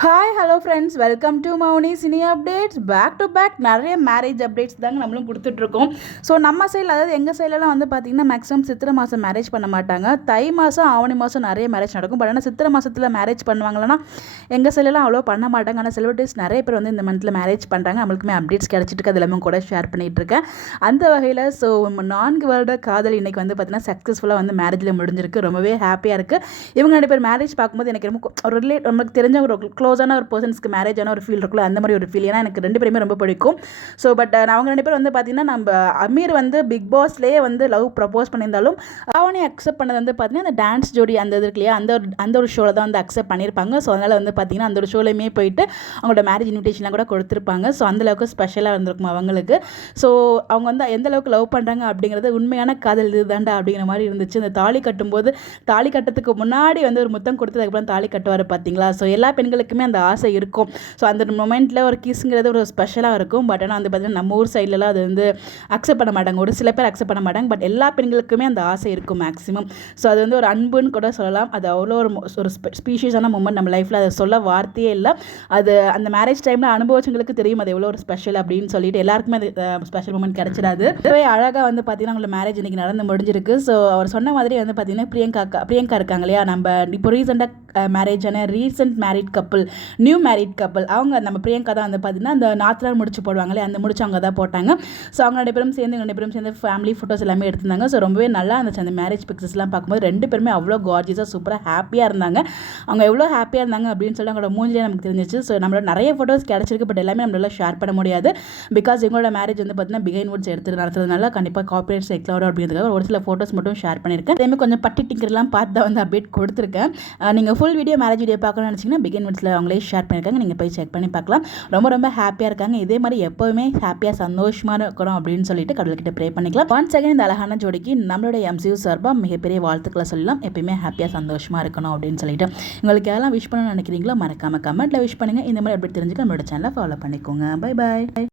Hi hello friends, welcome to Mouni cine updates. Back to back நிறைய marriage updates தாங்க நம்மளும் கொடுத்துட்ருக்கோம். ஸோ நம்ம சைடில், அதாவது எங்கள் சைட்லலாம் வந்து பார்த்திங்கன்னா மேக்ஸிமம் சித்திரை மாதம் மேரேஜ் பண்ண மாட்டாங்க. தை மாதம் ஆவணி மாதம் நிறைய மேரேஜ் நடக்கும். பட் ஆனால் சித்திரை மாதத்தில் மேரேஜ் பண்ணுவாங்களன்னா எங்கள் சைட்லலாம் அவ்வளோ பண்ண மாட்டாங்க. ஆனால் செலிபிரிட்டிஸ் நிறைய பேர் வந்து இந்த மந்தில் மேரேஜ் பண்ணுறாங்க. நம்மளுக்குமே அப்டேட்ஸ் கிடச்சிட்டு அது எல்லாமே கூட ஷேர் பண்ணிகிட்ருக்கேன். அந்த வகையில் 4 வருட காதல் இன்றைக்கி வந்து பார்த்திங்கன்னா சக்ஸஸ்ஃபுல்லாக வந்து மேரேஜில் முடிஞ்சிருக்கு. ரொம்பவே ஹாப்பியாக இருக்குது. இவங்க 2 பேர் மேரேஜ் பார்க்கும்போது எனக்கு ரொம்ப ஒரு நம்மளுக்கு தெரிஞ்ச ஒரு க்ளோஸான ஒரு பர்சன்ஸ்க்கு மேரேஜான ஒரு ஃபீல் இருக்குல்ல, அந்த மாதிரி ஒரு ஃபீல். ஏன்னா எனக்கு 2 பேருமே ரொம்ப பிடிக்கும். ஸோ பட் அவங்க 2 பேர் வந்து பார்த்தீங்கன்னா, நம்ம அமீர் வந்து பிக் பாஸ்லேயே வந்து லவ் ப்ரப்போஸ் பண்ணியிருந்தாலும் அவனே அக்செப்ட் பண்ணது வந்து பார்த்தீங்கன்னா அந்த டான்ஸ் ஜோடி அந்த இது இல்லையா, அந்த ஒரு ஷோவில் தான் வந்து அக்செப்ட் பண்ணியிருப்பாங்க. ஸோ அதனால் வந்து பார்த்தீங்கன்னா அந்த ஒரு ஷோலையுமே போயிட்டு அவங்களோட மேரேஜ் இன்விடேஷன்லாம் கூட கொடுத்துருப்பாங்க. ஸோ அந்தளவுக்கு ஸ்பெஷலாக இருந்திருக்கும் அவங்களுக்கு. ஸோ அவங்க வந்து எந்த அளவுக்கு லவ் பண்ணுறாங்க அப்படிங்கிறது உண்மையான காதல் இது தாண்டா அப்படிங்கிற மாதிரி இருந்துச்சு. இந்த தாலி கட்டும்போது, தாலி கட்டத்துக்கு முன்னாடி வந்து ஒரு முத்தம் கொடுத்து அதுக்கப்புறம் தாலி கட்டுவார் பார்த்தீங்களா. ஸோ எல்லா பெண்களுக்குமே அந்த ஆசை இருக்கும். ஸோ அந்த மொமெண்ட்டில் ஒரு கிஸ்ங்கிறது ஒரு ஸ்பெஷலாக இருக்கும். பட் ஆனால் வந்து பார்த்திங்கன்னா நம்ம ஊர் சைட்லலாம் அது வந்து அக்செப்ட் பண்ண மாட்டாங்க. ஒரு சில பேர் அக்செப்ட் பண்ண மாட்டாங்க. பட் எல்லா பெண்களுக்குமே அந்த ஆசை இருக்கும் மேக்ஸிமம். ஸோ அது வந்து ஒரு அன்புன்னு கூட சொல்லலாம். அது அவ்வளோ ஒரு ஸ்பீஷியஸான மூமெண்ட் நம்ம லைஃப்பில். அதை சொல்ல வார்த்தையே இல்லை. அது அந்த மேரேஜ் டைமில் அனுபவிச்சவங்களுக்கு தெரியும் அது எவ்வளோ ஒரு ஸ்பெஷல் அப்படின்னு சொல்லிட்டு. எல்லாருக்குமே அது ஸ்பெஷல் மூமெண்ட் கிடைச்சிடாது. அழகாக வந்து பார்த்திங்கன்னா அவங்களோட மேரேஜ் இன்றைக்கி நடந்து முடிஞ்சிருக்கு. ஸோ அவர் சொன்ன மாதிரி வந்து பார்த்திங்கன்னா பிரியங்கா இருக்காங்க இல்லையா, நம்ம இப்போ ரீசெண்டாக மேரேஜான recent married couple, new married couple, அவங்க நம்ம பிரியங்கா தான் வந்து பார்த்திங்கன்னா அந்த நாத்தனார் முடிச்சு போடுவாங்களே, அந்த முடிச்சு அவங்க தான் போட்டாங்க. ஸோ அவங்க 2 பேரும் சேர்ந்து ஃபேமிலி ஃபோட்டோஸ் எல்லாமே எடுத்திருந்தாங்க. ஸோ ரொம்பவே நல்லா இருந்துச்சு அந்த மேரேஜ் பிக்சர்ஸ்லாம் பார்க்கும்போது. 2 பேருமே அவ்வளோ கார்ஜியஸாக சூப்பராக ஹாப்பியாக இருந்தாங்க. அவங்க எவ்வளோ ஹாப்பியாக இருந்தாங்க அப்படின்னு சொல்லி அவங்களோட மூஞ்சிலே நமக்கு தெரிஞ்சிச்சு. ஸோ நம்மளோட நிறைய ஃபோட்டோஸ் கிடச்சிருக்கு. பட் எல்லாமே நம்மளால ஷேர் பண்ண முடியாது. பிகாஸ் எங்களோட மேரேஜ் வந்து பார்த்திங்கன்னா பிகைன் வுட்ஸ் எடுத்து நடத்துறதுனால கண்டிப்பாக காப்பரேட் சேர்க்கலாம் வரும் அப்படிங்கிறதுக்காக ஒரு சில ஃபோட்டோஸ் மட்டும் ஷேர் பண்ணியிருக்கேன். அதேமாதிரி கொஞ்சம் பட்டி டிங்கர்லாம் பார்த்து தான் வந்து அப்டேட் கொடுத்துருக்கேன். நீங்கள் ஃபுல் வீடியோ மேரேஜ் வீடியோ பார்க்கணும்னு நினச்சிங்கன்னா பிகைன் வுட்ஸில் அவங்களே ஷேர் பண்ணியிருக்காங்க. நீங்கள் போய் செக் பண்ணி பார்க்கலாம். ரொம்ப ஹாப்பியாக இருக்காங்க. இதே மாதிரி எப்போவுமே ஹாப்பியாக சந்தோஷமாக இருக்கணும் அப்படின்னு சொல்லிட்டு கடவுள்கிட்ட ப்ரே பண்ணிக்கலாம். ஒன்ஸ் அகைன் இந்த அழகான ஜோடிக்கு நம்மளோட MCU சார்பாக மிகப்பெரிய வாழ்த்துக்களை சொல்லலாம். எப்பயுமே ஹாப்பியாக சந்தோஷமாக இருக்கணும் அப்படின்னு சொல்லிட்டு. உங்களுக்கு யாரெல்லாம் விஷ் பண்ணணும்னு நினைக்கிறீங்களோ மறக்காமல் கமெண்ட்டில் விஷ் பண்ணுங்கள். இந்த மாதிரி அப்டேட் தெரிஞ்சுக்க நம்மளோட சேனலை ஃபாலோ பண்ணிக்கோங்க. Bye bye.